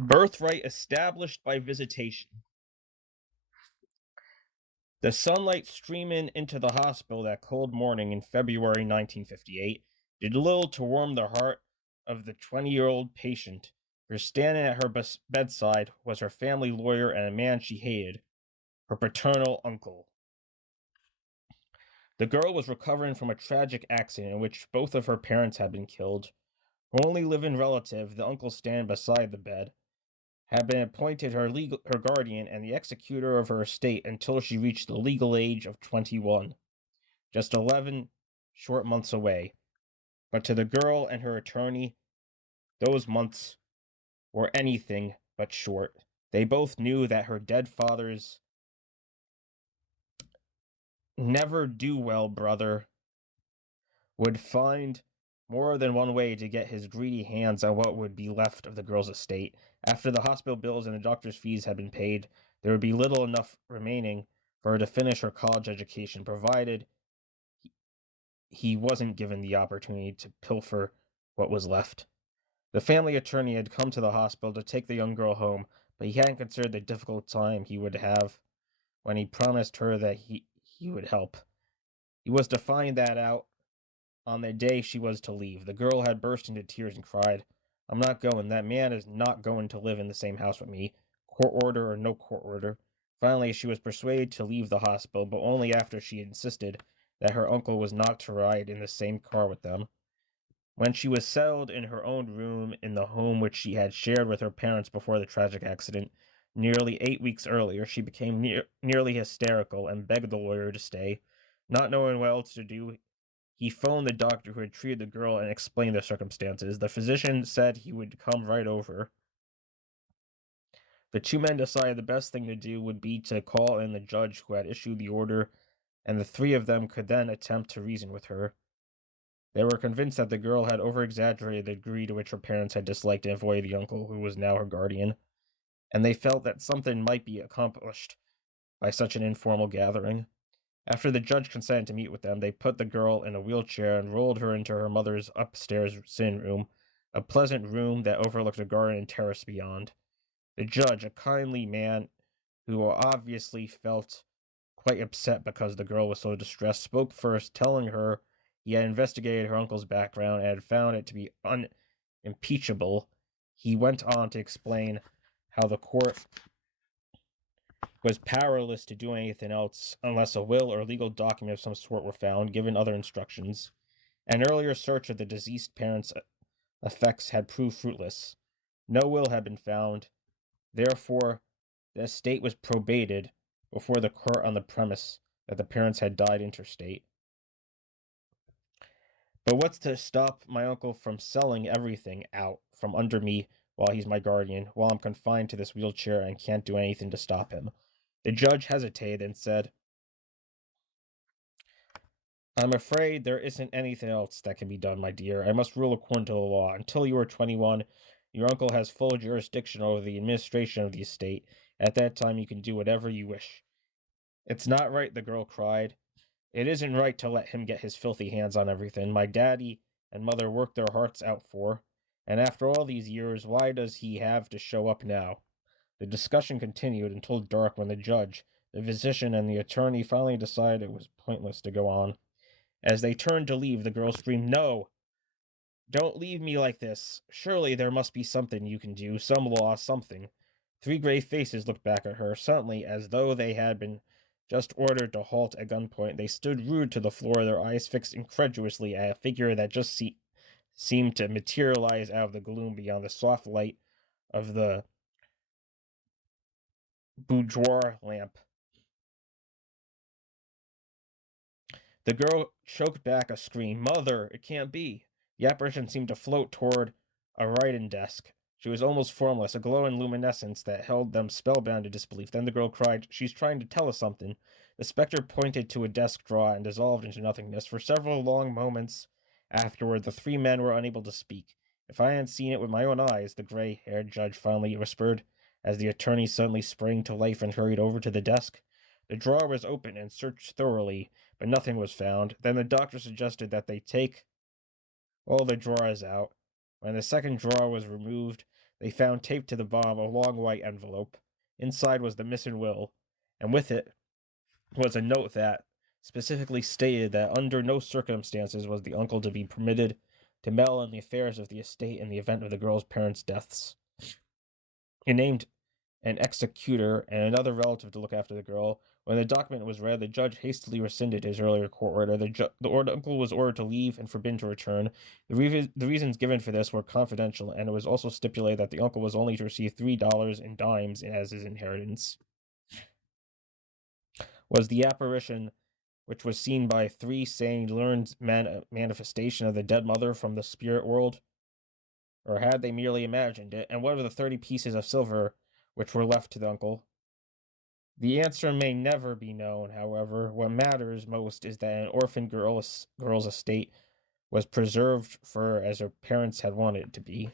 Birthright established by visitation. The sunlight streaming into the hospital that cold morning in February 1958 did little to warm the heart of the 20-year-old patient, for standing at her bedside was her family lawyer and a man she hated, her paternal uncle. The girl was recovering from a tragic accident in which both of her parents had been killed. Her only living relative, the uncle standing beside the bed, had been appointed her guardian and the executor of her estate until she reached the legal age of 21, just 11 short months away. But to the girl and her attorney, those months were anything but short. They both knew that her dead father's never do well brother would find more than one way to get his greedy hands on what would be left of the girl's estate. After the hospital bills and the doctor's fees had been paid, there would be little enough remaining for her to finish her college education, provided he wasn't given the opportunity to pilfer what was left. The family attorney had come to the hospital to take the young girl home, but he hadn't considered the difficult time he would have when he promised her that he would help. He was to find that out on the day she was to leave. The girl had burst into tears and cried, "I'm not going. That man is not going to live in the same house with me, court order or no court order." Finally, she was persuaded to leave the hospital, but only after she insisted that her uncle was not to ride in the same car with them. When she was settled in her own room in the home which she had shared with her parents before the tragic accident, nearly 8 weeks earlier, she became nearly hysterical and begged the lawyer to stay. Not knowing what else to do, he phoned the doctor who had treated the girl and explained the circumstances. The physician said he would come right over. The two men decided the best thing to do would be to call in the judge who had issued the order, and the three of them could then attempt to reason with her. They were convinced that the girl had over-exaggerated the degree to which her parents had disliked and avoided the uncle who was now her guardian, and they felt that something might be accomplished by such an informal gathering. After the judge consented to meet with them, they put the girl in a wheelchair and rolled her into her mother's upstairs sitting room, a pleasant room that overlooked a garden and terrace beyond. The judge, a kindly man who obviously felt quite upset because the girl was so distressed, spoke first, telling her he had investigated her uncle's background and had found it to be unimpeachable. He went on to explain how the court was powerless to do anything else unless a will or legal document of some sort were found, given other instructions. An earlier search of the deceased parents' effects had proved fruitless. No will had been found. Therefore, the estate was probated before the court on the premise that the parents had died interstate. But what's to stop my uncle from selling everything out from under me while he's my guardian, while I'm confined to this wheelchair and can't do anything to stop him? The judge hesitated and said, "I'm afraid there isn't anything else that can be done, my dear. I must rule according to the law. Until you are 21, your uncle has full jurisdiction over the administration of the estate. At that time, you can do whatever you wish." "It's not right," the girl cried. "It isn't right to let him get his filthy hands on everything my daddy and mother worked their hearts out for. And after all these years, why does he have to show up now?" The discussion continued until dark when the judge, the physician, and the attorney finally decided it was pointless to go on. As they turned to leave, the girl screamed, "No! Don't leave me like this! Surely there must be something you can do, some law, something." Three grave faces looked back at her. Suddenly, as though they had been just ordered to halt at gunpoint, they stood rooted to the floor, their eyes fixed incredulously at a figure that just seemed to materialize out of the gloom beyond the soft light of the boudoir lamp. The girl choked back a scream. "Mother! It can't be!" The apparition seemed to float toward a writing desk. She was almost formless, a glowing luminescence that held them spellbound to disbelief. Then the girl cried, "She's trying to tell us something." The specter pointed to a desk drawer and dissolved into nothingness. For several long moments afterward, the three men were unable to speak. "If I hadn't seen it with my own eyes," the gray-haired judge finally whispered, as the attorney suddenly sprang to life and hurried over to the desk. The drawer was open and searched thoroughly, but nothing was found. Then the doctor suggested that they take all the drawers out. When the second drawer was removed, they found taped to the bomb a long white envelope. Inside was the missing will, and with it was a note that specifically stated that under no circumstances was the uncle to be permitted to meddle in the affairs of the estate in the event of the girl's parents' deaths. He named an executor and another relative to look after the girl. When the document was read, the judge hastily rescinded his earlier court order. The uncle was ordered to leave and forbidden to return. The reasons given for this were confidential, and it was also stipulated that the uncle was only to receive $3 in dimes as his inheritance. Was the apparition, which was seen by 3 saying learned manifestation of the dead mother from the spirit world? Or had they merely imagined it? And what of the 30 pieces of silver which were left to the uncle? The answer may never be known, however. What matters most is that an orphan girl's estate was preserved for as her parents had wanted it to be.